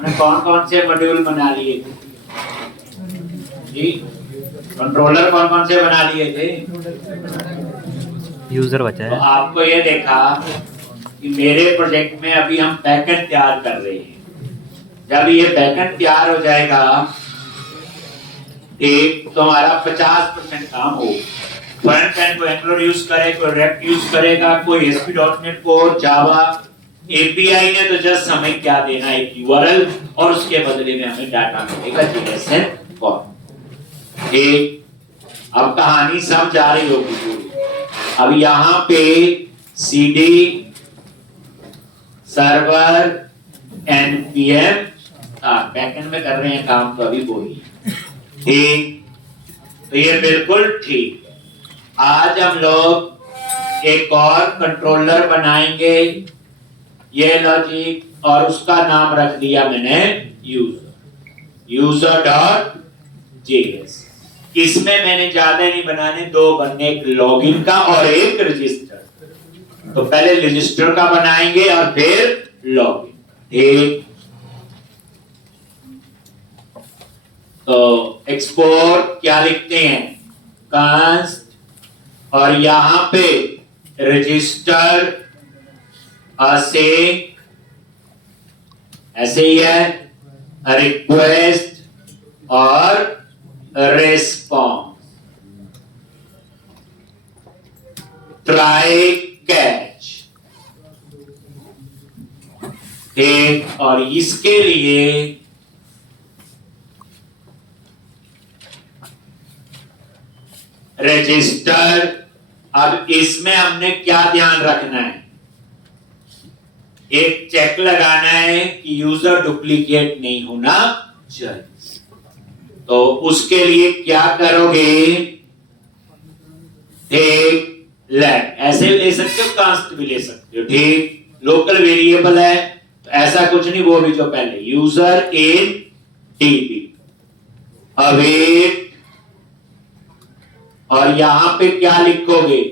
हमने कौन कौन से मॉड्यूल बना लिए थे जी? कंट्रोलर कौन कौन से बना लिए थे? यूजर बचा है। तो आपको ये देखा कि मेरे प्रोजेक्ट में अभी हम बैकएंड तैयार कर रहे हैं। जब ये बैकएंड तैयार हो जाएगा एक तो हमारा 50% काम हो। फ्रंट एंड को एंगुलर यूज करे, कोई रेक्ट यूज करेगा, कोई ASP.NET को, जावा, एपीआई ने तो जस्ट हमें क्या देना है, एक यूआरएल, और उसके बदले में हमें डाटा मिलेगा JSON फॉर्म। एक अब कहानी सब जा रही होगी पूरी। अब यहाँ पे CD सर्वर npm बैकएंड में कर रहे हैं काम, तो अभी बोलिए ठीक। तो ये बिल्कुल ठीक है। आज हम लोग एक और कंट्रोलर बनाएंगे, ये लॉजिक, और उसका नाम रख दिया मैंने user.js। इसमें मैंने ज्यादा नहीं बनाने, दो बनने, एक लॉगिन का और एक रजिस्टर। तो पहले रजिस्टर का बनाएंगे और फिर लॉगिन, ठीक। तो एक्सपोर्ट क्या लिखते हैं, कांस्ट, और यहां पे रजिस्टर असेक, ऐसे ही है, रिक्वेस्ट और रिस्पॉन्स, ट्राई कैच, ठीक। और इसके लिए रजिस्टर, अब इसमें हमने क्या ध्यान रखना है, एक चेक लगाना है कि यूजर डुप्लीकेट नहीं होना चाहिए। तो उसके लिए क्या करोगे, ठीक, लेट ऐसे ले सकते हो, कांस्ट भी ले सकते हो, ठीक। लोकल वेरिएबल है तो ऐसा कुछ नहीं, वो भी जो पहले यूजर इन डीबी अवेट, और यहां पे क्या लिखोगे,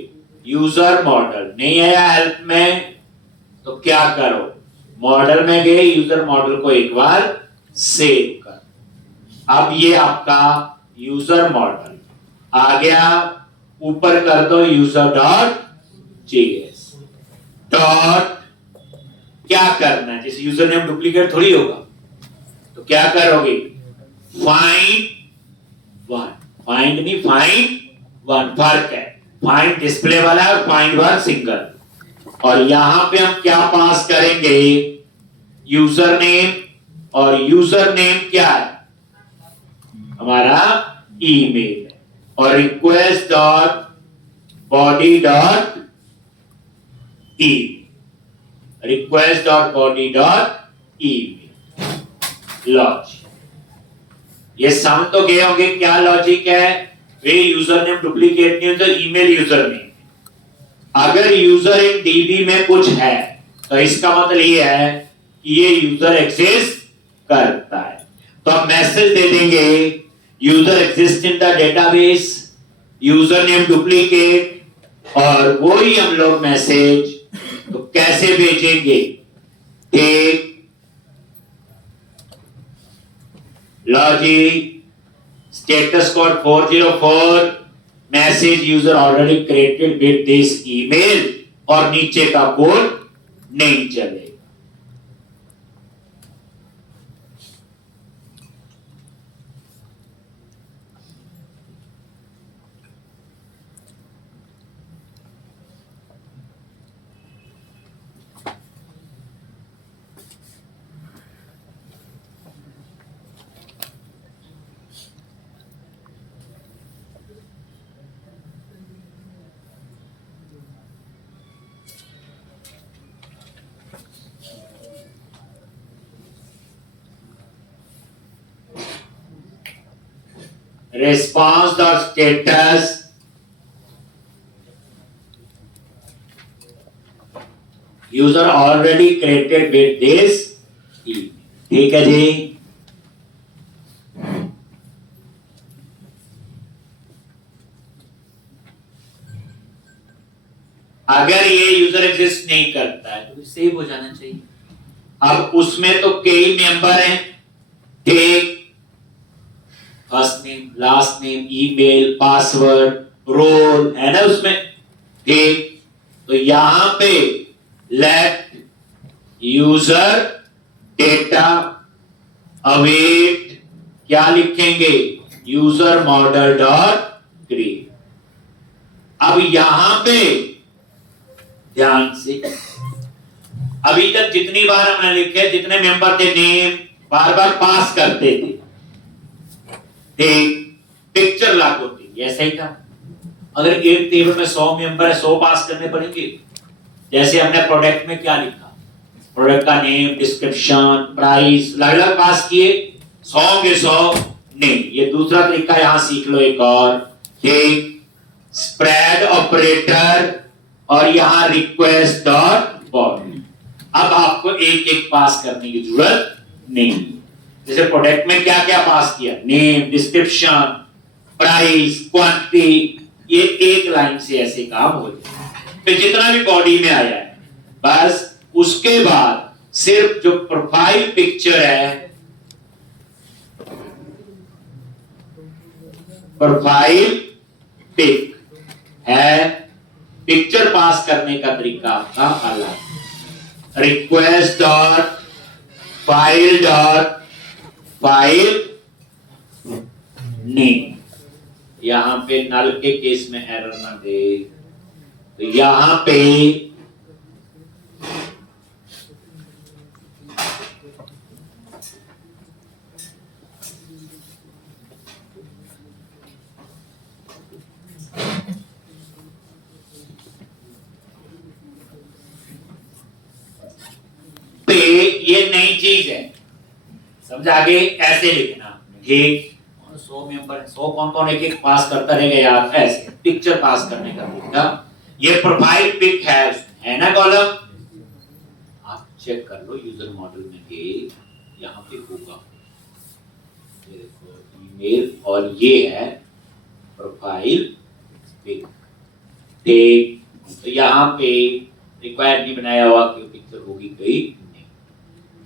यूजर मॉडल। नहीं आया हेल्प में तो क्या करो, मॉडल में गए, यूजर मॉडल को एक बार सेव कर। अब ये आपका यूजर मॉडल आ गया, ऊपर कर दो user.js डॉट, क्या करना है, जैसे यूजर नेम डुप्लीकेट थोड़ी होगा, तो क्या करोगे, फाइंड वन, फाइंड नहीं फाइंड वन, फर्क है, फाइंड डिस्प्ले वाला है और फाइंड वन सिंगल। और यहां पे हम क्या पास करेंगे, यूजर नेम, और यूजर नेम क्या है हमारा ईमेल है, और request dot body dot E, request dot body dot email logic. ये सम तो गए होंगे, क्या लॉजिक है, वे यूजर नेम डुप्लीकेट नहीं होता, ईमेल यूजर नेम। अगर यूजर इन डीबी में कुछ है तो इसका मतलब ये है कि ये यूजर एग्जिस्ट करता है, तो हम मैसेज दे देंगे user exist in the database, user name duplicate, और वो ही हम लोग मैसेज तो कैसे भेजेंगे, ठीक, logic status code 404 message user already created with this email, और नीचे का कोड नहीं चलेगा। response dot status user already created with this email, ठीक है जी। अगर ये यूजर एग्जिस्ट नहीं करता है तो सेव हो जाना चाहिए, अब उसमें तो कई मेंबर हैं, ठीक, first name, last name, email, password, role है ना उसमें, ठीक। तो यहां पे लेट यूजर डेटा अवेट क्या लिखेंगे, यूजर मॉडल डॉट क्रिएट। अब यहां पे ध्यान से, अभी तक जितनी बार हमने लिखे, जितने मेंबर थे, नेम बार बार पास करते थे, पिक्चर लागू होती, ऐसा ही था। अगर एक टेबल में 100 मेंबर है, 100 पास करने पड़ेंगे। जैसे हमने प्रोडक्ट में क्या लिखा, प्रोडक्ट का नेम, डिस्क्रिप्शन, प्राइस, अलग अलग पास किए, 100 के 100 नेम। ये दूसरा तरीका यहां सीख लो एक और, ठीक, स्प्रेड ऑपरेटर और यहां रिक्वेस्ट डॉट बॉडी। अब आपको एक एक पास करने की जरूरत नहीं। जैसे प्रोडक्ट में क्या क्या पास किया, नेम, डिस्क्रिप्शन, प्राइस, क्वांटिटी, ये एक लाइन से ऐसे काम हो जाए। फिर जितना भी बॉडी में आया है, बस उसके बाद सिर्फ जो प्रोफाइल पिक्चर है, प्रोफाइल पिक है, पिक्चर पास करने का तरीका आपका अलग, रिक्वेस्ट डॉट फाइल नेम। यहां पे नल के केस में एरर ना दे, तो यहां पे ये नई चीज है, समझ आगे, ऐसे लिखना, ठीक। 100 मेंबर, 100 कौन कौन एक एक पास करता रहेगा यार, ऐसे पिक्चर पास करने का तरीका। ये प्रोफाइल पिक है ना कॉलम, आप चेक कर लो यूजर मॉडल में, यहां पे होगा, ये देखो ईमेल, और ये है प्रोफाइल पिक, ठीक। तो यहां पे रिक्वायर्ड नहीं बनाया हुआ कि पिक्चर होगी कहीं,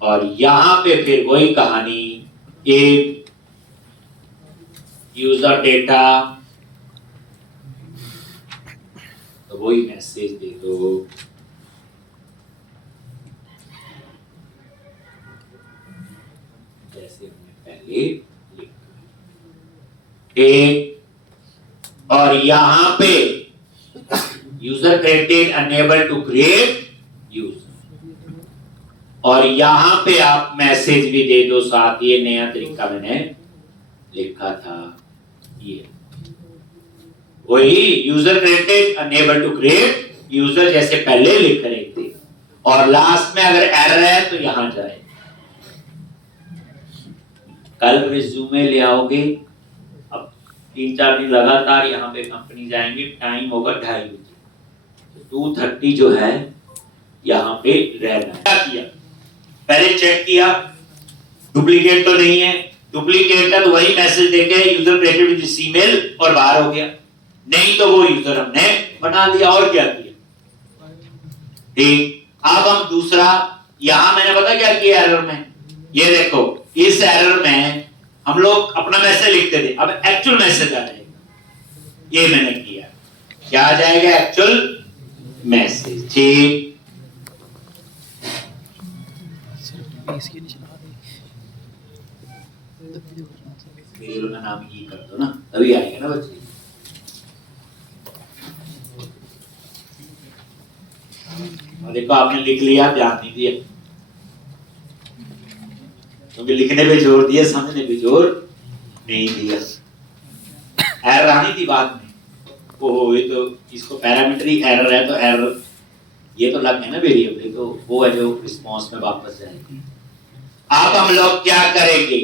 और यहां पे फिर वही कहानी, एक यूजर डेटा, तो वही मैसेज दे दो, जैसे हमने पहले लिखा, एक, और यहां पे user created unable to create user, और यहां पे आप मैसेज भी दे दो साथ, ये नया तरीका मैंने लिखा था, ये वही user created unable to create user जैसे पहले लिख रहे थे, और लास्ट में अगर एरर है तो यहां जाए। कल रिज्यूमे ले आओगे, अब 3-4 दिन लगातार यहाँ पे कंपनी जाएंगे, टाइम होगा 2:30 बजे, 2:30 जो है यहाँ पे रहना है। क्या किया, पहले चेक किया डुप्लीकेट तो नहीं है, डुप्लीकेट का तो वही मैसेज देके user created with this email और बाहर हो गया, नहीं तो वो यूजर हमने बना दिया, और क्या किया, ठीक। अब हम दूसरा, यहां मैंने पता क्या किया एरर में, ये देखो इस एरर में हम लोग अपना मैसेज लिखते थे, अब एक्चुअल मैसेज आ जाएगा, ये मैंने किया, क्या आ जाएगा, एक्चुअल मैसेज, ठीक। मेल का नाम ये कर दो ना, तभी आएगा ना बच्चे। देखो आपने लिख लिया, ध्यान नहीं दिया, क्योंकि लिखने पे जोर दिया, समझने पे जोर नहीं दिया। एरर आनी थी बाद में, वो ये तो इसको पैरामीटरी एरर है, तो एरर ये तो लग है ना वेरिएबल, तो वो है जो रिस्पांस में वापस जाएगी। अब हम लोग क्या करेंगे,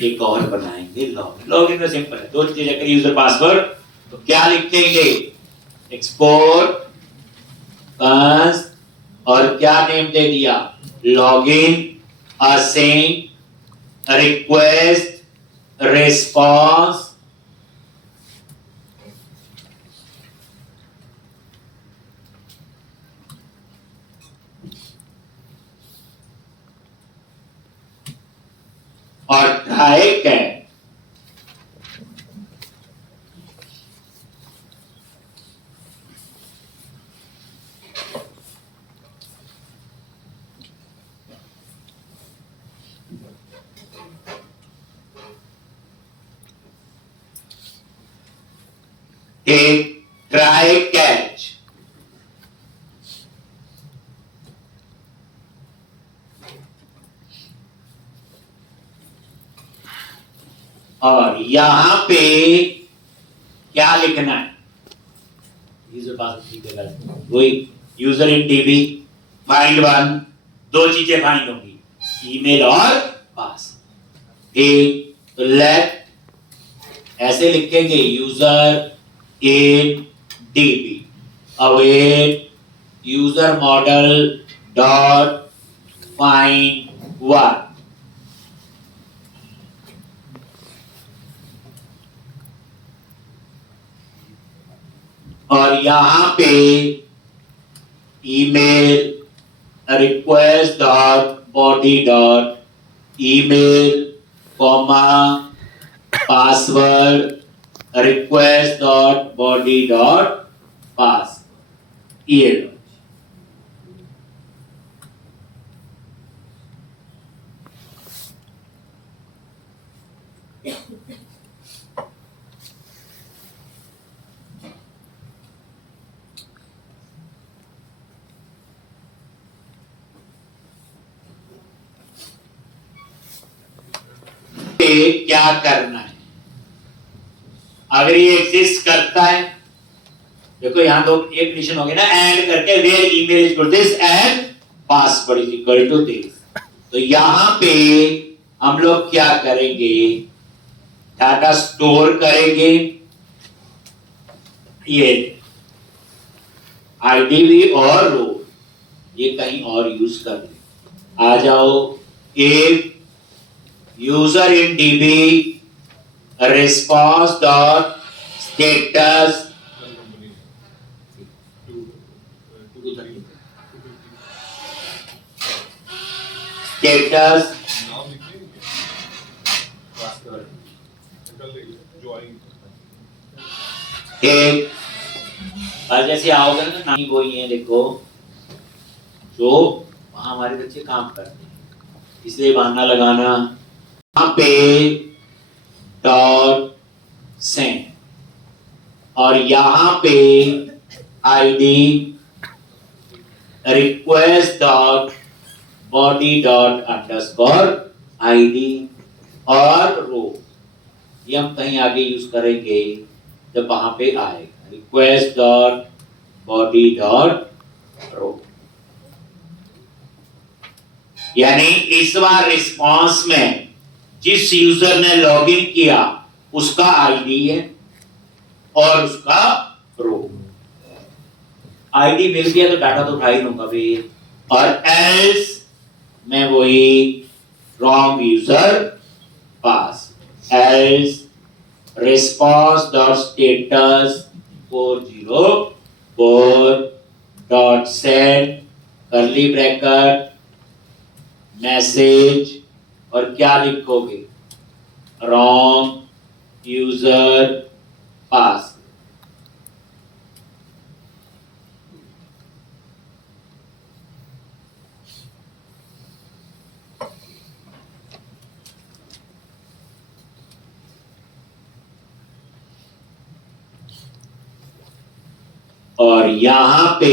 एक और बनाएंगे लॉगिन। लॉगिन तो सिंपल है, 2 चीजें करें, यूजर पासवर्ड, तो क्या लिखेंगे, एक्सपोर्ट कंस, और क्या नेम दे दिया, लॉगिन असाइन रिक्वेस्ट रिस्पांस, और ट्राई कैच। एक ट्राई कैच। और यहां पे क्या लिखना है? वही user in dB find one, दो चीजें फाइंड होंगी, ईमेल और पास। एक लेट ऐसे लिखेंगे user in DB await user model dot find one. और यहां पे email request dot body dot email comma password request dot body dot pass. ये लो। क्या करना है? अगर ये एग्जिस्ट करता है, देखो यहां तो एक कंडीशन हो गई ना, एंड करके where email is equal to this and password is equal to this. तो यहां पे हम लोग क्या करेंगे? डाटा स्टोर करेंगे। ये आईडी और रो ये कहीं और यूज कर ले। आ जाओ, एक user in dB response dot status status एक जैसे आओगे ना, नानी वो ही है, देखो जो वहां हमारे बच्चे काम करते हैं, इसलिए बहाना लगाना। वहां पे डॉट सेंड और यहां पे ID request dot body dot underscore ID और रो, ये हम कहीं आगे यूज करेंगे जब वहां पे आएगा request dot body dot row. यानी इस बार रिस्पांस में जिस यूजर ने लॉगिन किया उसका आईडी है और उसका रो। आईडी मिल गया तो डाटा तो उठा ही लूंगा भाई। और एल्स मैं वही wrong user pass, else response dot status 404 dot send curly bracket message और क्या लिखोगे? Wrong user pass. और यहां पे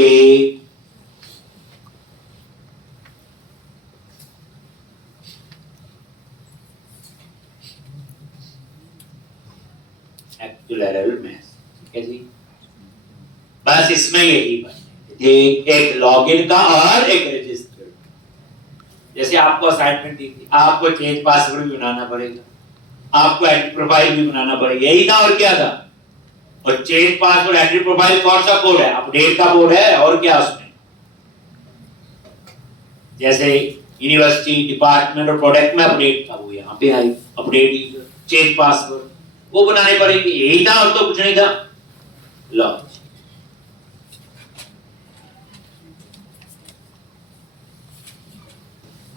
एक्चुअल एरर में, ठीक है जी। बस इसमें यही बने, एक लॉगिन का और एक रजिस्टर। जैसे आपको असाइनमेंट दी थी, आपको चेंज पासवर्ड भी बनाना पड़ेगा, आपको एडिट प्रोफाइल भी बनाना पड़ेगा, यही था और क्या था। और चेंज पासवर्ड एडिट प्रोफाइल कौन सा कोड है? अपडेट का कोड है। और क्या उसमें, जैसे यूनिवर्सिटी डिपार्टमेंट और प्रोडक्ट में अपडेट था, वो यहाँ पे आई अपडेट चेंज पासवर्ड, वो बनाने पड़ेंगे। यही था और तो कुछ नहीं था। लो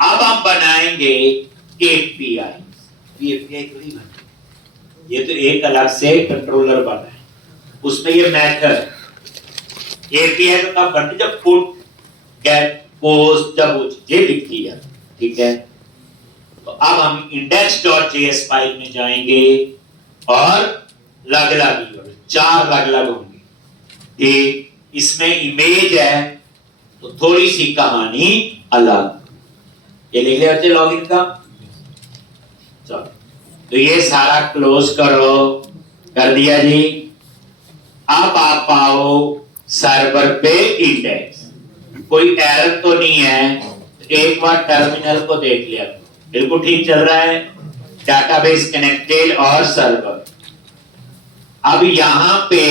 अब हम बनाएंगे एपीआई। ये एपीआई थोड़ी बनी, ये तो एक अलग से कंट्रोलर बना है, उसमें ये मेथड एपीआई तो तब बनती जब पुट गेट पोस्ट जब वो चीजें लिखी जाती, ठीक है। तो अब हम index.js फाइल में जाएंगे और अलग-अलग 4 अलग-अलग होंगे। एक इसमें इमेज है तो थोड़ी सी कहानी अलग, ये लिख ले बच्चे लॉगिन का। चलो तो ये सारा क्लोज करो, कर दिया जी। अब आप आओ सर्वर पे इंडेक्स, कोई एरर तो नहीं है, एक बार टर्मिनल को देख लिया, बिल्कुल ठीक चल रहा है, डाटाबेस कनेक्टेड और सर्वर। अब यहां पे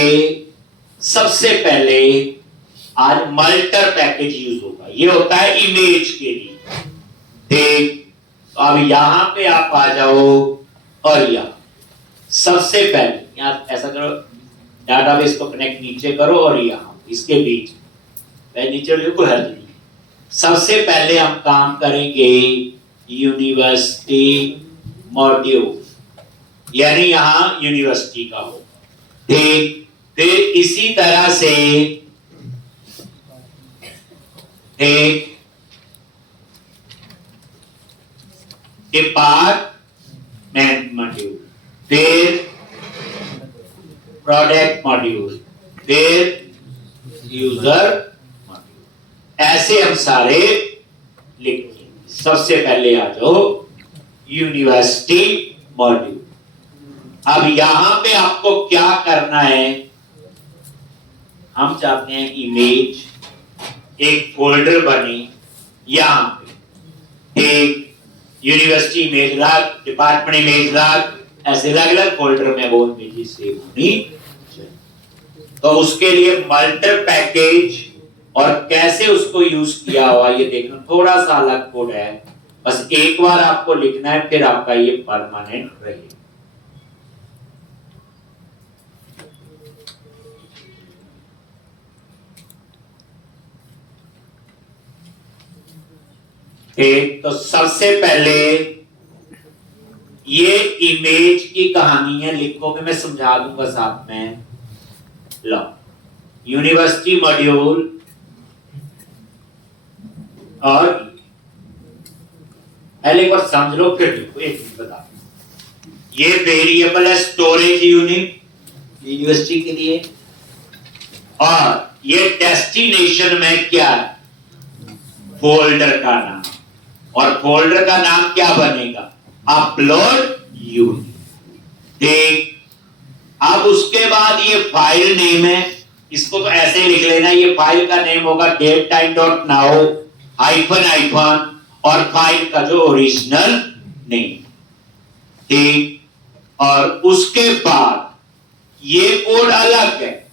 सबसे पहले आज मल्टर पैकेज यूज होगा, ये होता है इमेज के लिए, ठीक। तो अब यहां पे आप आ जाओ और यहां सबसे पहले यहां ऐसा करो, डाटाबेस को कनेक्ट नीचे करो और यहां इसके बीच नीचे कोई हर्ज नहीं। सबसे पहले हम काम करेंगे यूनिवर्सिटी मॉड्यूल, यानी यहां यूनिवर्सिटी का हो, ठीक। फिर इसी तरह से एक डिपार्टमेंट मॉड्यूल, फिर प्रोडक्ट मॉड्यूल, फिर यूजर मॉड्यूल, ऐसे हम सारे लिखेंगे। सबसे पहले आ जाओ यूनिवर्सिटी मॉड्यूल। अब यहां पे आपको क्या करना है, हम चाहते हैं इमेज एक फोल्डर बने, यहां पे एक यूनिवर्सिटी इमेज लग, डिपार्टमेंट इमेज लग, ऐसे अलग अलग फोल्डर में वो इमेज सेव होनी। तो उसके लिए मल्टर पैकेज और कैसे उसको यूज किया हुआ ये देखना, थोड़ा सा अलग कोड है, बस एक बार आपको लिखना है, फिर आपका ये परमानेंट रहेगा। तो सबसे पहले ये इमेज की कहानी है, लिखोगे मैं समझा दूंगा साथ में। लो यूनिवर्सिटी मॉड्यूल और पहले एक बार समझ लो फिर लिखो। एक मिनट बता, ये वेरिएबल है स्टोरेज यूनिट यूनिवर्सिटी के लिए, और ये डेस्टिनेशन में क्या है, फोल्डर का नाम, और फोल्डर का नाम क्या बनेगा, अपलोड यूनिट, ठीक। अब उसके बाद ये फाइल नेम है, इसको तो ऐसे लिख लेना, ये फाइल का नेम होगा datetime.now हाइफन और फाइल का जो ओरिजिनल नेम, ठीक। और उसके बाद ये कोड अलग है,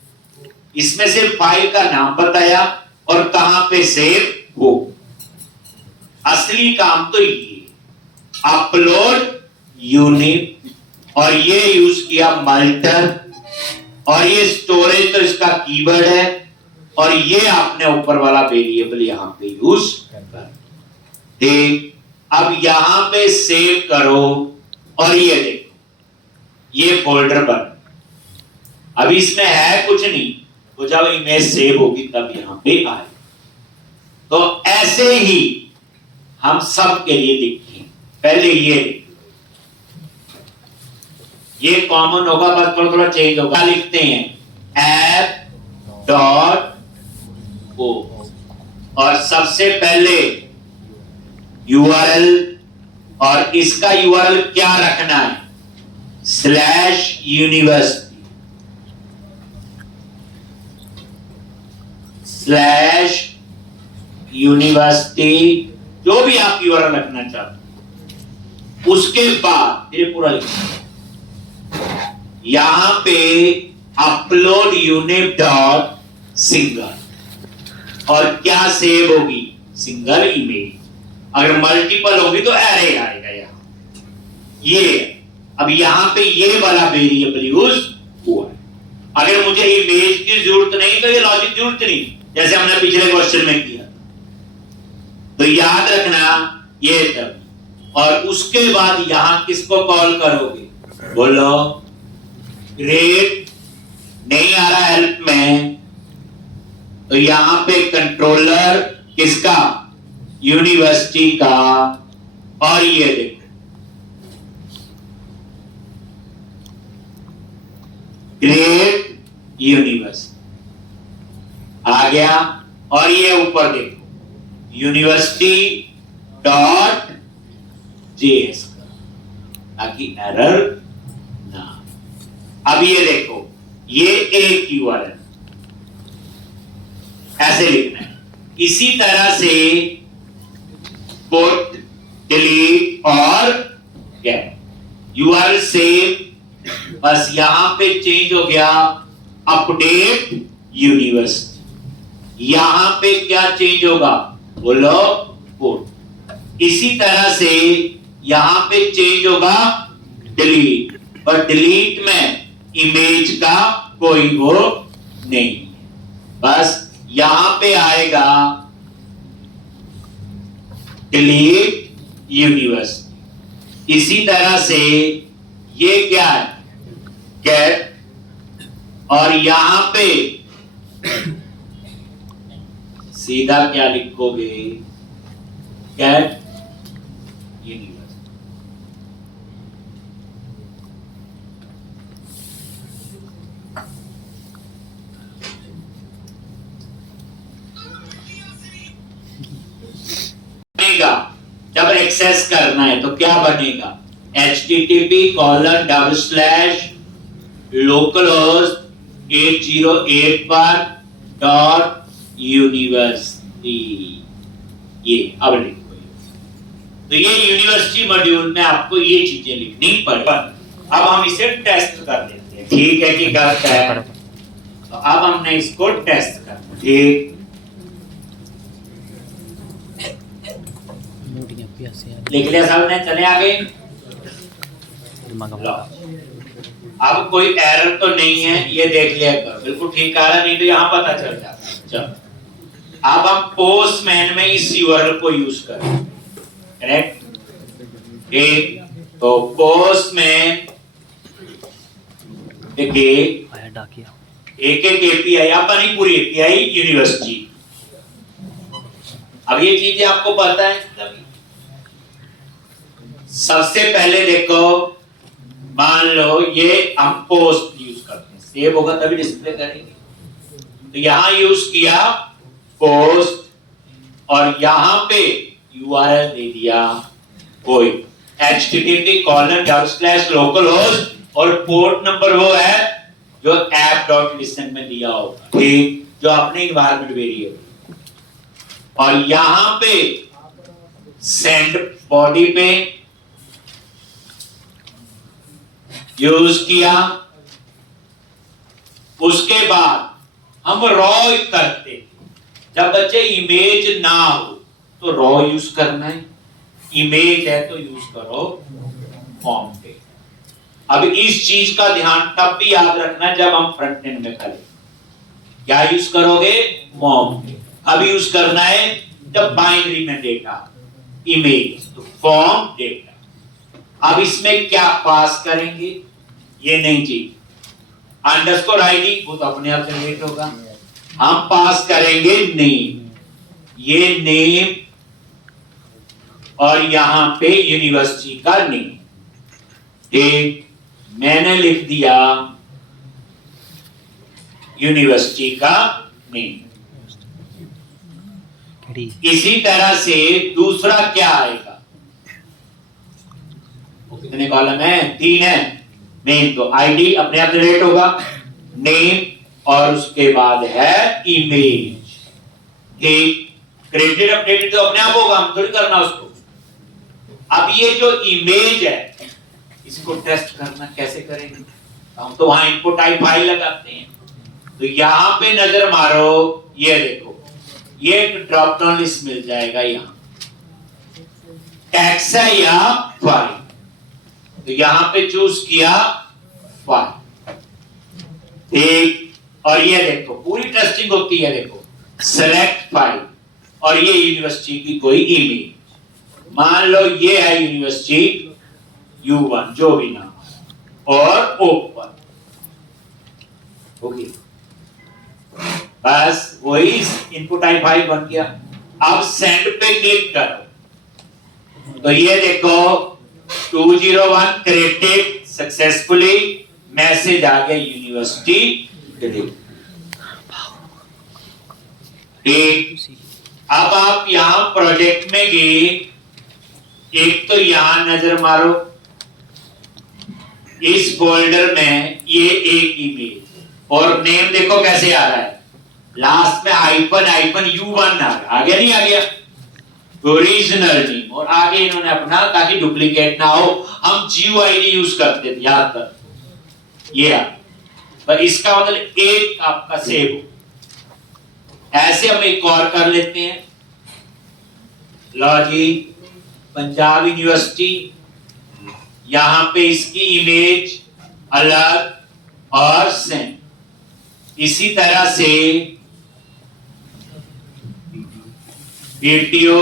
इसमें सिर्फ फाइल का नाम बताया और कहां पे सेव हो। असली काम तो ये अपलोड यूनिट, और ये यूज किया मल्टर, और ये स्टोरेज तो इसका कीवर्ड है, और ये आपने ऊपर वाला वेरिएबल यहां पे यूज कर, ठीक। अब यहां पे सेव करो और ये देखो ये फोल्डर बन, अभी इसमें है कुछ नहीं, तो जब इमेज सेव होगी तब यहां पे आए। तो ऐसे ही हम सब के लिए लिखें, पहले ये कॉमन होगा, बस थोड़ा थोड़ा चेंज होगा। लिखते हैं ऐप डॉट ओ, और सबसे पहले यूआरएल, और इसका यूआरएल क्या रखना है, /university /university जो भी आप यूआरएल रखना चाहते हो। उसके बाद ये पूरा लिखना, यहां पे अपलोड यूनिट डॉट सिंगल, और क्या सेव होगी, सिंगल इमेज। अगर मल्टीपल होगी तो एरे आएगा यहां, ये अब यहां पे ये वाला वेरिएबल यूज हुआ है। अगर मुझे इमेज की जरूरत नहीं तो ये लॉजिक जरूरत नहीं, जैसे हमने पिछले क्वेश्चन में किया। तो याद रखना ये तब और उसके बाद यहां किसको कॉल करोगे? बोलो। ग्रेट नहीं आ रहा हेल्प में, तो यहां पे कंट्रोलर किसका? यूनिवर्सिटी का। और ये देखो ग्रेट यूनिवर्सिटी आ गया। और ये ऊपर देखो यूनिवर्सिटी डॉट जेएस ताकि एरर ना। अब ये देखो ये एक यूआरएल ऐसे लिखना है। इसी तरह से पुट डिलीट और गेट यूआरएल सेम, बस यहां पे चेंज हो गया अपडेट यूनिवर्सिटी। यहां पे क्या चेंज होगा? बोलो पुट। इसी तरह से यहां पे चेंज होगा डिलीट, पर डिलीट में इमेज का कोई वो नहीं, बस यहां पे आएगा डिलीट यूनिवर्सिटी। इसी तरह से ये क्या है? गेट। और यहां पे सीधा क्या लिखोगे? Get university. बनेगा जब एक्सेस करना है तो क्या बनेगा? http://localhost 808 पर .university। ये अब लिखो। तो ये यूनिवर्सिटी मॉड्यूल में आपको ये चीजें लिखनी पड़ेगी। अब हम इसे टेस्ट कर लेते हैं, ठीक है कि गलत है? तो अब हमने इसको टेस्ट करना, ठीक। लिख लिया सबने? चले आगे। अब कोई एरर तो नहीं है, ये देख लिया करो, बिल्कुल ठीक आ रहा, नहीं तो यहां पता चल जाता। चलो अब हम पोस्टमैन में इस यूआरएल को यूज करें, करेक्ट? एक तो पोस्टमैन एक एपीआई, आपका नहीं पूरी एपीआई यूनिवर्सिटी। अब ये चीजें आपको पता है। सबसे पहले देखो, मान लो ये हम पोस्ट यूज करते हैं, सेव होगा तभी डिस्प्ले करेंगे। तो यहां यूज किया पोस्ट और यहां पे यूआरएल दे दिया कोई http://localhost और पोर्ट नंबर वो है जो app.listen में दिया होगा, ठीक, जो अपने इन्वायरमेंट वेरिएबल। और यहां पे सेंड बॉडी पे यूज किया। उसके बाद हम रॉ करते, जब बच्चे इमेज ना हो तो रॉ यूज करना है, इमेज है तो यूज करो फॉर्म पे। अब इस चीज का ध्यान तब भी याद रखना जब हम फ्रंट एंड में करें, क्या यूज करोगे? फॉर्म पे। अब यूज करना है जब बाइनरी में डेटा इमेज, तो फॉर्म डेटा। अब इसमें क्या पास करेंगे? ये नहीं चाहिए अंडरस्कोर आईडी, वो तो अपने आप जनरेट होगा। हम पास करेंगे नेम, ये नेम और यहां पे यूनिवर्सिटी का नेम, ठीक। मैंने लिख दिया यूनिवर्सिटी का नेम। इसी तरह से दूसरा क्या आएगा? कितने कॉलम है? 3 है। नेम तो आईडी अपने आप जनरेट होगा, नेम और उसके बाद है इमेज, ठीक। क्रिएटेड अपडेटेड तो अपने आप होगा, हम थोड़ी करना उसको। अब ये जो इमेज है इसको टेस्ट करना कैसे करेंगे? हम तो वहां इनपुट टाइप फाइल लगाते हैं। तो यहां पे नजर मारो, ये देखो ये एक ड्रॉप डाउन लिस्ट मिल जाएगा, यहां टेक्स्ट है या फाइल, तो यहां पे चूज किया फाइल, ठीक। और ये देखो पूरी टेस्टिंग होती है, देखो सेलेक्ट फाइल और ये यूनिवर्सिटी की कोई इमेज, मान लो ये है यूनिवर्सिटी U1 जो भी नाम और ओपन, ओके, बस वही इनपुट i5 बन गया। अब सेंड पे क्लिक करो तो ये देखो 201 क्रिएटेड सक्सेसफुली, मैसेज आ गया यूनिवर्सिटी क्रेडिट। ठीक, अब आप यहां प्रोजेक्ट में गए, एक तो यहां नजर मारो इस फोल्डर में, ये एक इमेज और नेम देखो कैसे आ रहा है, लास्ट में आइफन U1 आ गया, नहीं आ गया ओरिजिनल नेम, और आगे इन्होंने अपना, ताकि डुप्लीकेट ना हो, हम GUID यूज करते थे, याद कर, ये तो इसका मतलब एक आपका सेव हो। ऐसे हम एक और कर लेते हैं, लो जी पंजाब यूनिवर्सिटी, यहां पे इसकी इमेज अलग और सेम, इसी तरह से PTO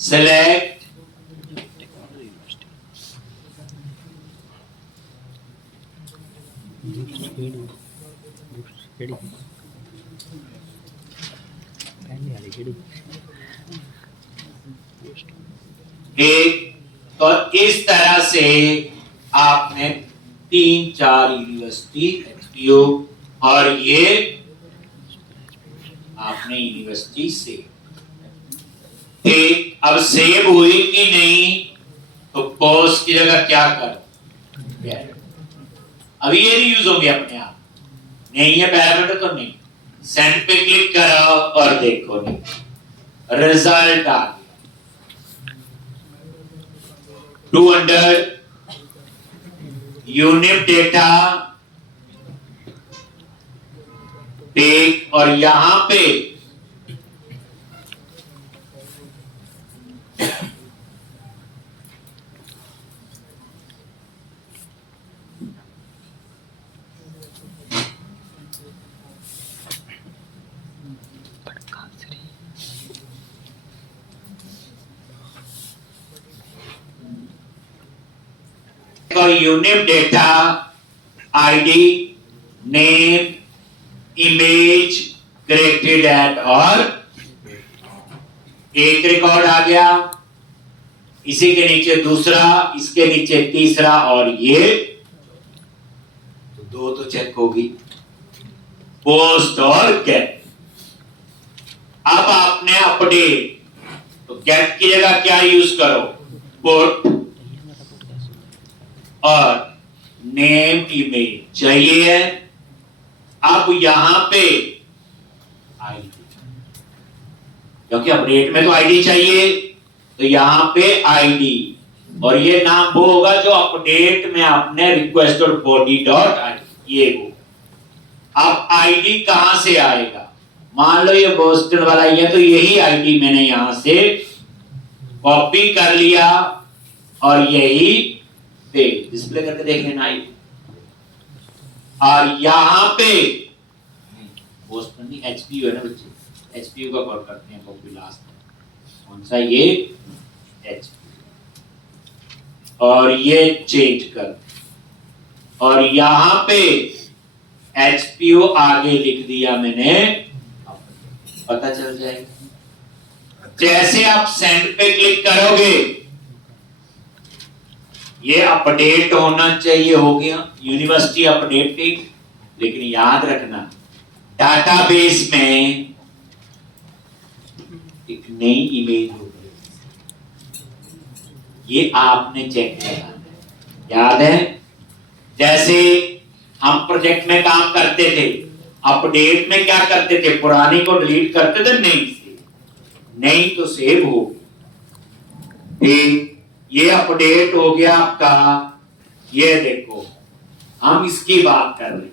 सेलेक्ट, एक, तो इस तरह से आपने 3-4 यूनिवर्सिटी HPO और ये आपने यूनिवर्सिटी से, ठीक, अब सेव हुई कि नहीं, तो पोस्ट की जगह क्या करो, अभी ये नहीं यूज होंगे अपने आप, नहीं है पैरामीटर तो नहीं, सेंड पे क्लिक करो और देखो नहीं रिजल्ट आ गया 200 यूनिट डेटा, ठीक, और यहां पे unit data, ID, name, image created at, और एक रिकॉर्ड आ गया, इसी के नीचे दूसरा, इसके नीचे तीसरा, और ये तो दो तो चेक होगी, पोस्ट और गेट। अब आपने अपडेट, तो गेट की जगह क्या यूज करो, पुट, और नेम इमेज चाहिए है। अब यहां पे आईडी, क्योंकि अपडेट में तो आईडी चाहिए, तो यहां पे आईडी, और ये नाम वो होगा जो अपडेट में आपने request dot body dot ID, ये वो। अब आईडी कहां से आएगा, मान लो ये बोस्टन वाला ही है, तो यही आईडी मैंने यहां से कॉपी कर लिया और यही पे डिस्प्ले करके देख लेना आईडी, और यहां पे बोस्टन नहीं HPU है ना बच्चे, HPU का कॉल करते हैं कॉपी लास्ट में, कौन सा ये HPU, और ये चेंज कर, और यहां पे HPU आगे लिख दिया मैंने, पता चल जाएगा। जैसे आप सेंड पे क्लिक करोगे ये अपडेट होना चाहिए, हो गया यूनिवर्सिटी अपडेटेड, लेकिन याद रखना डाटाबेस में एक नई इमेज हो गई, ये आपने चेक करना है, याद है। जैसे हम प्रोजेक्ट में काम करते थे, अपडेट में क्या करते थे, पुरानी को डिलीट करते थे, नहीं तो सेव हो, ये अपडेट हो गया आपका, ये देखो हम इसकी बात कर रहे हैं,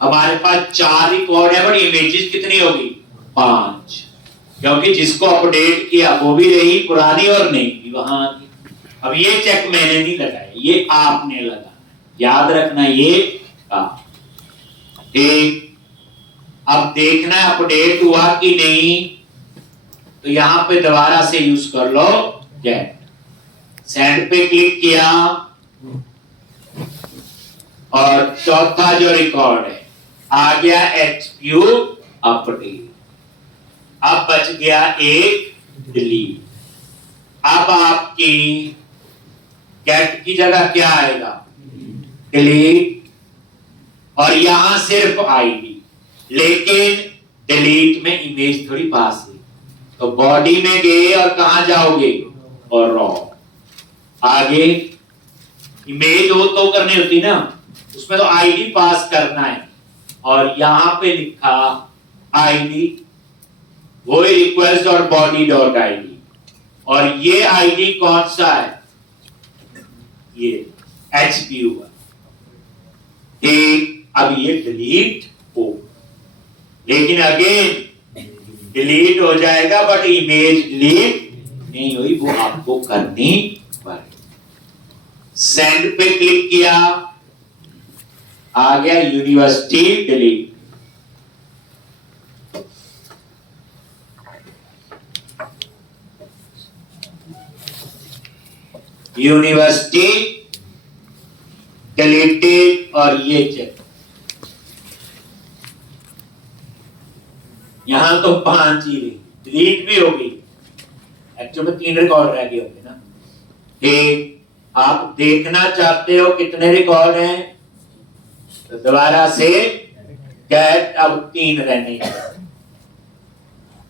हमारे पास 4 रिकॉर्ड है, बट इमेजेस कितनी होगी, 5, क्योंकि जिसको अपडेट किया वो भी रही पुरानी और नहीं भी वहां। अब ये चेक मैंने नहीं लगाया, ये आपने लगा, याद रखना ये ठीक। अब देखना अपडेट हुआ कि नहीं, तो यहां पे दोबारा से यूज कर लो, गेट। सेंड पे क्लिक किया और चौथा जो रिकॉर्ड है आ गया एग्जीक्यूट अपडेट। अब बच गया एक डिलीट। अब आपकी गेट की जगह क्या आएगा? डिलीट। और यहां सिर्फ आईडी, लेकिन डिलीट में इमेज थोड़ी पास हुई, तो बॉडी में गए और कहां जाओगे? और रॉ। आगे इमेज वो तो करनी होती ना, उसमें तो आईडी पास करना है, और यहां पे लिखा आईडी वो रिक्वेस्ट और बॉडी डॉट आईडी, और ये आईडी कौन सा है? ये एचपीयू का। अब ये डिलीट हो, लेकिन अगेन डिलीट हो जाएगा, बट इमेज डिलीट नहीं हुई, वो आपको करनी पड़ेगी। सेंड पे क्लिक किया, आ गया यूनिवर्सिटी डिलीट। यूनिवर्सिटी डिलीटेड, और ये चेक। यहां तो 5 ही रही, डिलीट भी हो गई। एक्चुअली में 3 रिकॉर्ड रह गए होंगे ना। ठीक, आप देखना चाहते हो कितने रिकॉर्ड हैं, तो दोबारा से गेट अब 3 रहने हैं।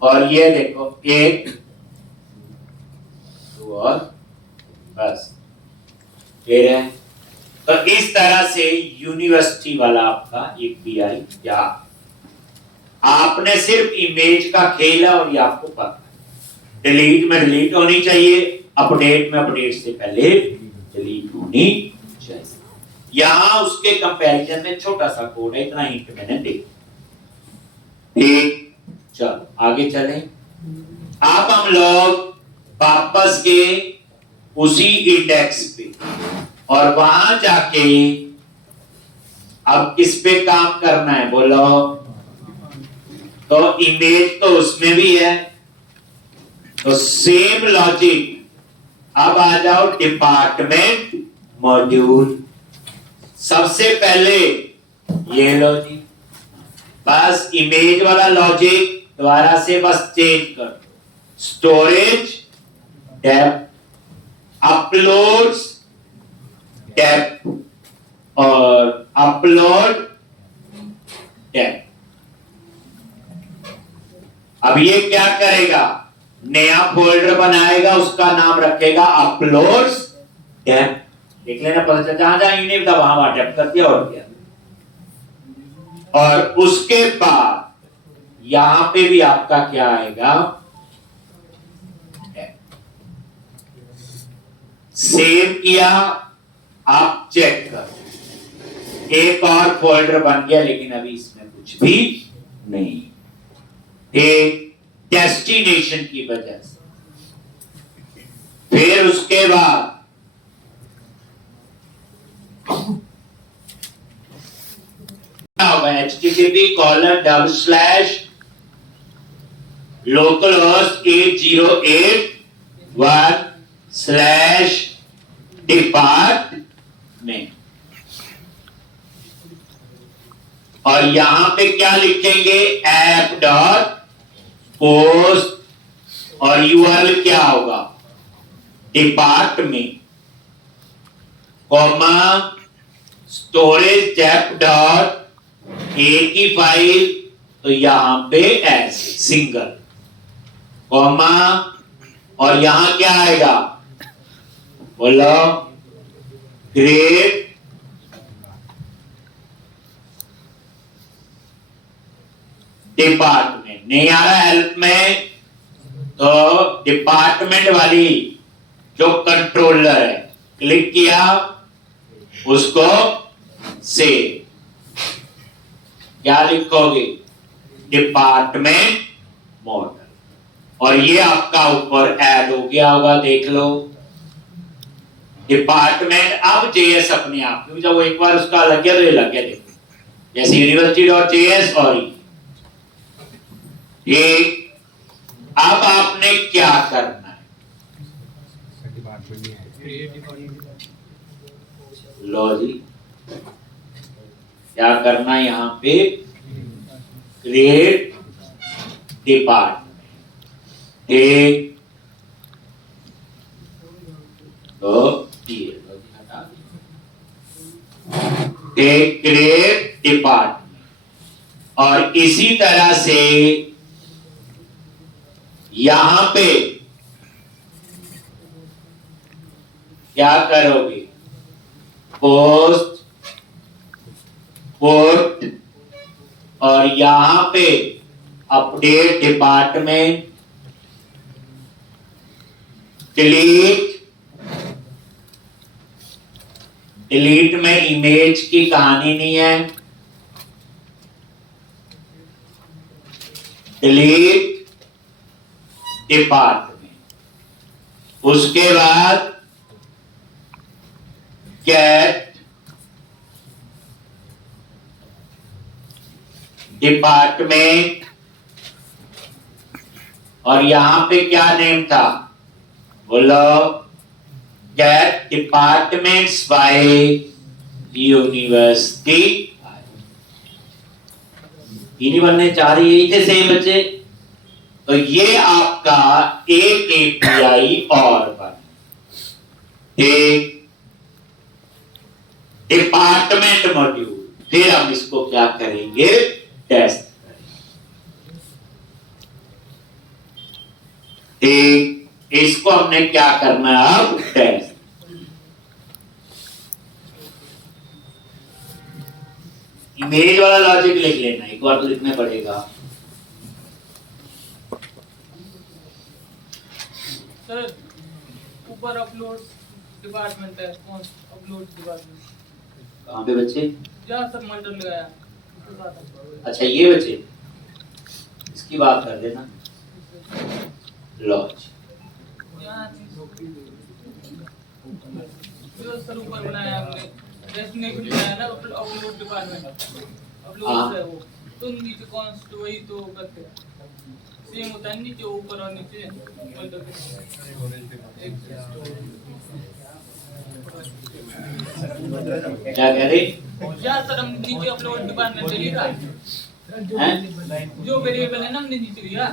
और ये देखो 1 2 और बस फिर है। तो इस तरह से यूनिवर्सिटी वाला आपका एक पीआई, या आपने सिर्फ इमेज का खेल है और ये आपको पता है। डिलीट में डिलीट होनी चाहिए, अपडेट में अपडेट से पहले डिलीट होनी चाहिए। यहां उसके कंपैरिजन में छोटा सा कोड है, इतना हिंट मैंने दे। ठीक, चलो आगे चलें। अब हम लोग वापस गए उसी इंडेक्स पे, और वहां जाके अब किस पे काम करना है बोलो? तो इमेज तो उसमें भी है, तो सेम लॉजिक। अब आ जाओ डिपार्टमेंट मॉड्यूल। सबसे पहले ये लॉजिक, बस इमेज वाला लॉजिक दोबारा से बस चेंज कर दो। स्टोरेज डेप्थ, अपलोड्स डेप्थ, और अपलोड डेप्थ। अब ये क्या करेगा? नया फोल्डर बनाएगा, उसका नाम रखेगा अपलोड्स डेप्थ। देख लेना, पता चल जहां जहां यूनिट था वहां डेप्थ कर दिया, और क्या। और उसके बाद यहां पे भी आपका क्या आएगा? सेव किया, आप चेक करो, एक और फोल्डर बन गया, लेकिन अभी इसमें कुछ भी नहीं। एक डेस्टिनेशन की वजह से। फिर उसके बाद क्या होगा? http://localhost 8081/department, और यहां पे क्या लिखेंगे? app.post, और यूआरएल क्या होगा? Department comma storage dep dot एक ही फाइल, तो यहां पे ऐसे सिंगल कॉमा, और यहां क्या आएगा बोलो? Grade department. नहीं आ रहा हेल्प में, तो डिपार्टमेंट वाली जो कंट्रोलर है, क्लिक किया, उसको सेव। क्या लिखोगे? डिपार्टमेंट मॉडल, और ये आपका ऊपर ऐड हो गया होगा, देख लो। डिपार्टमेंट अब जेएस अपने आप, क्योंकि जब वो एक बार उसका लग गया तो ये लग गया। देखो जैसे यूनिवर्सिटी.js, और ये अब आपने क्या करना है? लो जी, क्या करना है यहाँ पे, क्रिएट डिपार्टमेंट। एक तो क्रिएट डिपार्टमेंट, और इसी तरह से यहां पे क्या करोगे, पोस्ट पोर्ट, और यहां पे अपडेट डिपार्टमेंट, डिलीट में इमेज की कहानी नहीं है, डिलीट डिपार्टमेंट। उसके बाद गेट डिपार्टमेंट, और यहां पे क्या नेम था, बोलो, गेट डिपार्टमेंट्स बाय यूनिवर्सिटी। इन्हीं बनने चाह रही यही थे सेम बच्चे। तो ये आपका एक एपीआई और बन, एक डिपार्टमेंट मॉड्यूल। फिर हम इसको क्या करेंगे, टेस्ट करेंगे। इसको हमने क्या करना है अब, टेस्ट। इमेज वाला लॉजिक लिख लेना, एक बार तो लिखना पड़ेगा। सर ऊपर अपलोड डिपार्टमेंट है, कौन अपलोड डिपार्टमेंट कहाँ पे बच्चे, जहाँ सर मल्टर लगाया। अच्छा ये बच्चे, इसकी बात कर देना, लॉज जो सर ऊपर बनाया हमने, डेस्टिनेशन बनाया ना अपलोड डिपार्टमेंट, अपलोड है वो, तो नीचे कॉन्स्ट वही तो करते हैं, सेम होता है नीचे ऊपर और नीचे क्या कह रही, यार सर हम नीचे अपलोड डिपार्टमेंट ले लिया, जो वेरिएबल है ना हमने नीचे लिया,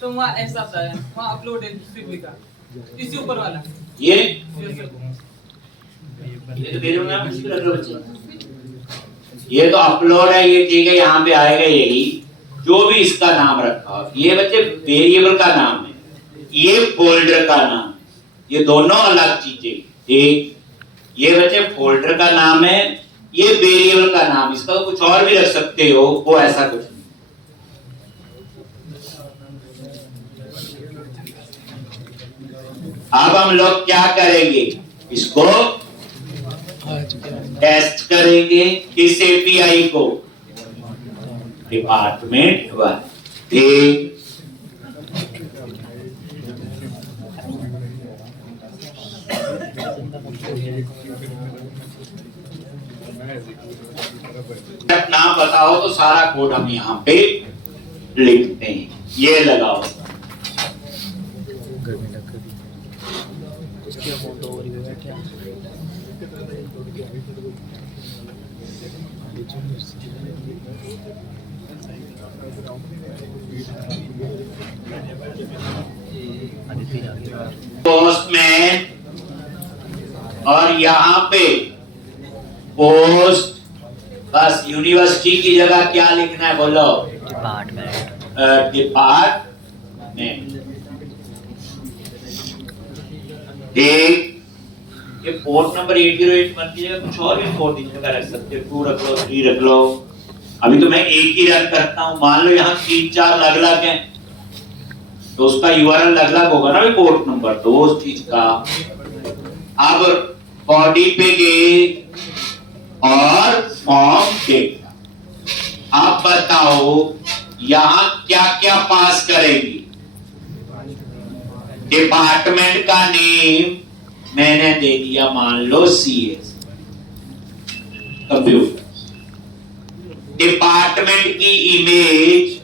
तो वहाँ ऐसा आता है, वहाँ अपलोड है सिर्फ लिखा, इसी ऊपर वाला ये तो वेरिएबल नाम किसी रख लो बच्चे, ये तो अपलोड है, ये ठीक है, यहाँ पे आएगा यही, जो भी इसका नाम रखा, ये बच्चे वेरिएबल का नाम है, ये फोल्डर का नाम है, ये दोनों अलग चीजें। ठीक, ये बच्चे फोल्डर का नाम है, ये वेरिएबल का नाम, इसका कुछ और भी रख सकते हो, वो ऐसा कुछ नहीं। अब हम लोग क्या करेंगे, इसको टेस्ट करेंगे, किस एपीआई को, डिपार्टमेंट वन। ठीक, जब नाम बताओ तो सारा कोड हम यहाँ पे लिखते हैं, ये लगाओ। पोस्टमैन, और यहाँ पे पोस्ट, बस यूनिवर्सिटी की जगह क्या लिखना है, बोलो, डिपार्टमेंट। डिपार्टमेंट। एक, ये पोर्ट नंबर 8081 की जगह कुछ और भी पोर्ट इस जगह रख सकते हो, 2 रख लो, 3 रख लो। अभी तो मैं एक ही रन करता हूं, मान लो यहाँ 3-4 अलग-अलग हैं, तो उसका यूआरएल अलग होगा ना, पोर्ट नंबर, तो उस चीज का। अब बॉडी पे गए और फॉर्म डेटा, आप बताओ यहां क्या क्या पास करेंगी। डिपार्टमेंट का नेम मैंने दे दिया, मान लो सीएस कंप्यूटर। डिपार्टमेंट की इमेज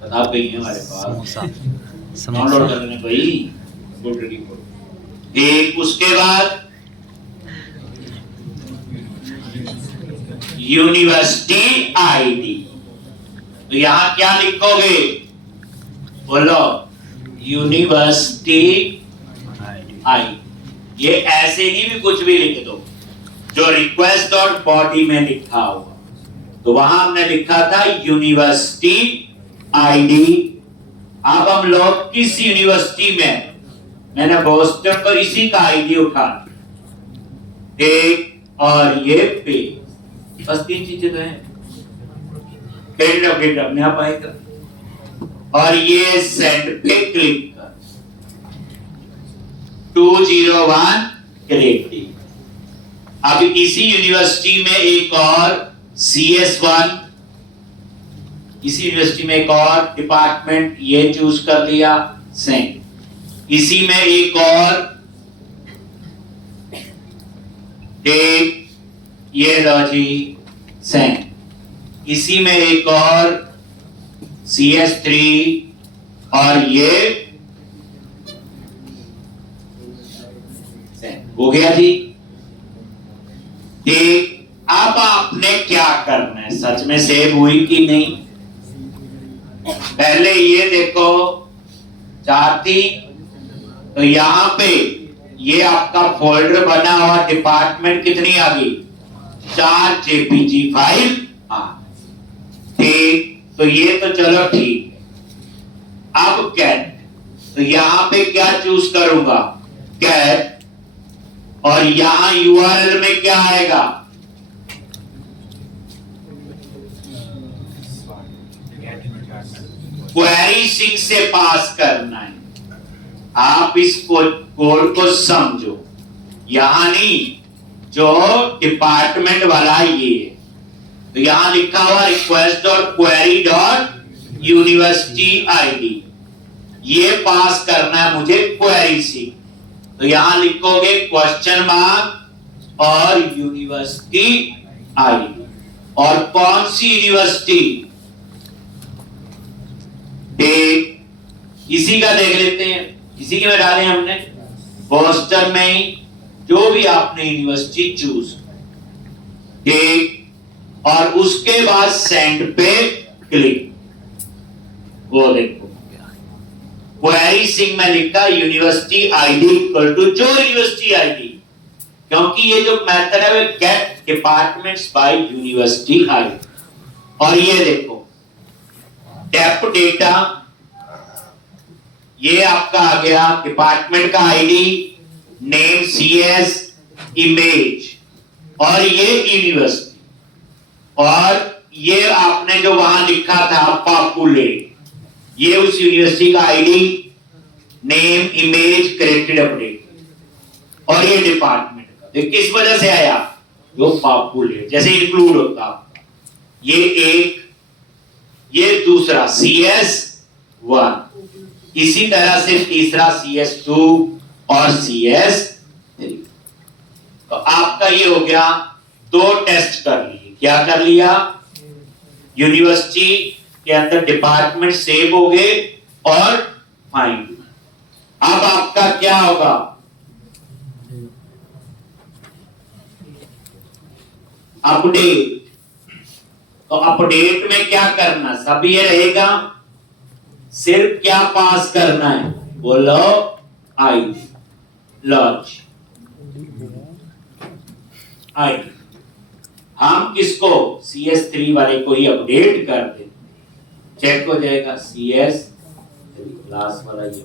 बता गई है हमारे पास, डाउनलोड करने भाई, गुड रिपोर्ट। एक उसके बाद यूनिवर्सिटी आईडी, तो यहां क्या लिखोगे? बोलो, यूनिवर्सिटी आईडी। ये ऐसे नहीं भी कुछ भी लिख दो, जो रिक्वेस्ट और बॉडी में लिखा हुआ, तो वहां हमने लिखा था यूनिवर्सिटी आईडी। अब हम लोग किस यूनिवर्सिटी में, मैंने बोस्टन को इसी का आईडी उठा, एक और ये पे, बस 3 चीजें तो हैं। कैंडिडेट अपने आप आएगा और ये सेंड पे क्लिक कर, 201 क्रिएटिव। अब इसी यूनिवर्सिटी में एक और CS1, इसी यूनिवर्सिटी में एक और डिपार्टमेंट, ये चूज कर लिया, सेंड। इसी में एक और डेट, ये लो जी, सेंड। इसी में एक और CS3 और ये सेंड हो गया जी। अब आपने क्या करना है, सच में सेव हुई कि नहीं? पहले ये देखो 4 थी, तो यहां पे ये आपका फोल्डर बना हुआ डिपार्टमेंट कितनी आ गई? 4 JPG फाइल आ। ठीक, तो ये तो चलो ठीक है। अब कैट, तो यहां पे क्या चूज करूंगा? कैट, और यहां URL में क्या आएगा? क्वेरी सिंक से पास करना है। आप इस कोड को समझो, यहां नहीं, जो डिपार्टमेंट वाला ये है, तो यहां लिखा हुआ request dot query dot university ID, ये पास करना है मुझे क्वेरी सिंक। तो यहां लिखोगे क्वेश्चन मार्क और यूनिवर्सिटी आईडी, और कौन सी यूनिवर्सिटी? इसी का देख लेते हैं, इसी के में डाले हमने, बोस्टन में ही, जो भी आपने यूनिवर्सिटी चूज। ठीक, और उसके बाद सेंड पे क्लिक। वो देखो क्वेरी सिंक में लिखा यूनिवर्सिटी आईडी इक्वल टू जो यूनिवर्सिटी आईडी, क्योंकि ये जो मेथड है वो get departments by university ID. और ये देखो डेप डेटा, ये आपका आ गया डिपार्टमेंट का आईडी, नेम CS, इमेज, और ये यूनिवर्सिटी, और ये आपने जो वहां लिखा था पॉपुलेट, ये उस यूनिवर्सिटी का ID, name, image, corrected, update, और ये डिपार्टमेंट का। तो किस वजह से आया? जो पॉपुलेट, जैसे इंक्लूड होता आपका, ये एक, ये दूसरा CS1, इसी तरह से तीसरा CS2 और CS3। तो आपका ये हो गया, 2 टेस्ट कर लिए। क्या कर लिया? यूनिवर्सिटी के अंदर डिपार्टमेंट सेव हो गए और फाइंड। अब आपका क्या होगा? अपडेट। तो अपडेट में क्या करना? सब ये रहेगा, सिर्फ क्या पास करना है? बोलो, आई लॉन्च आई। हम किसको? CS3 वाले को ही अपडेट कर दें, चेक हो जाएगा। CS3 लास्ट वाला, ये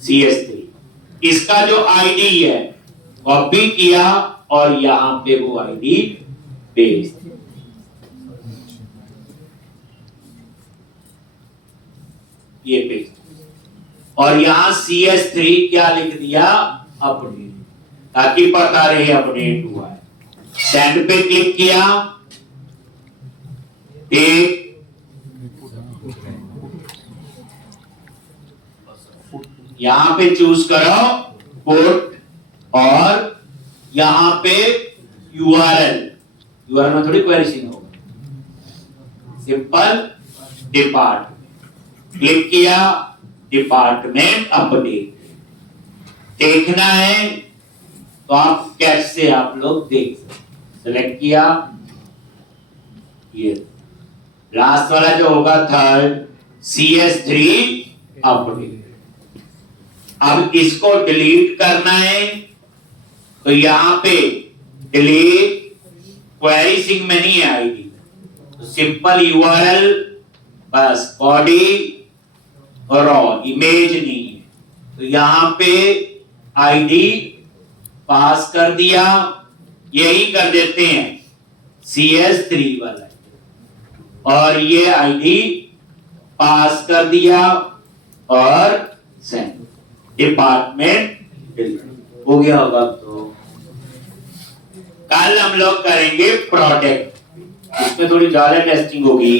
CS3, इसका जो आईडी है कॉपी किया और यहां पे वो आईडी पेस्ट, ये पेस्ट, और यहां CS3 क्या लिख दिया? अपडेट, ताकि पता रहे अपडेट हुआ है। सेंड पे क्लिक किया, एक यहां पे चूज करो पुट, और यहां पे URL में थोड़ी क्वेरी सिंक होगा, सिंपल डिपार्टमेंट, क्लिक किया, डिपार्टमेंट अपडेट, देखना है तो आप कैसे आप लोग देख सकते। सेलेक्ट किया, ये लास्ट वाला जो होगा थर्ड CS3 अपडेट। अब इसको डिलीट करना है तो यहां पे डिलीट क्वेरी सिंक में नहीं है आईडी, तो सिंपल URL बस, बॉडी और इमेज नहीं है, तो यहां पे आईडी पास कर दिया, यही कर देते हैं CS3 वाला, और ये आईडी पास कर दिया और सेंड, डिपार्टमेंट हो गया होगा। तो कल हम लोग करेंगे प्रोडक्ट, इसमें थोड़ी ज्यादा टेस्टिंग होगी।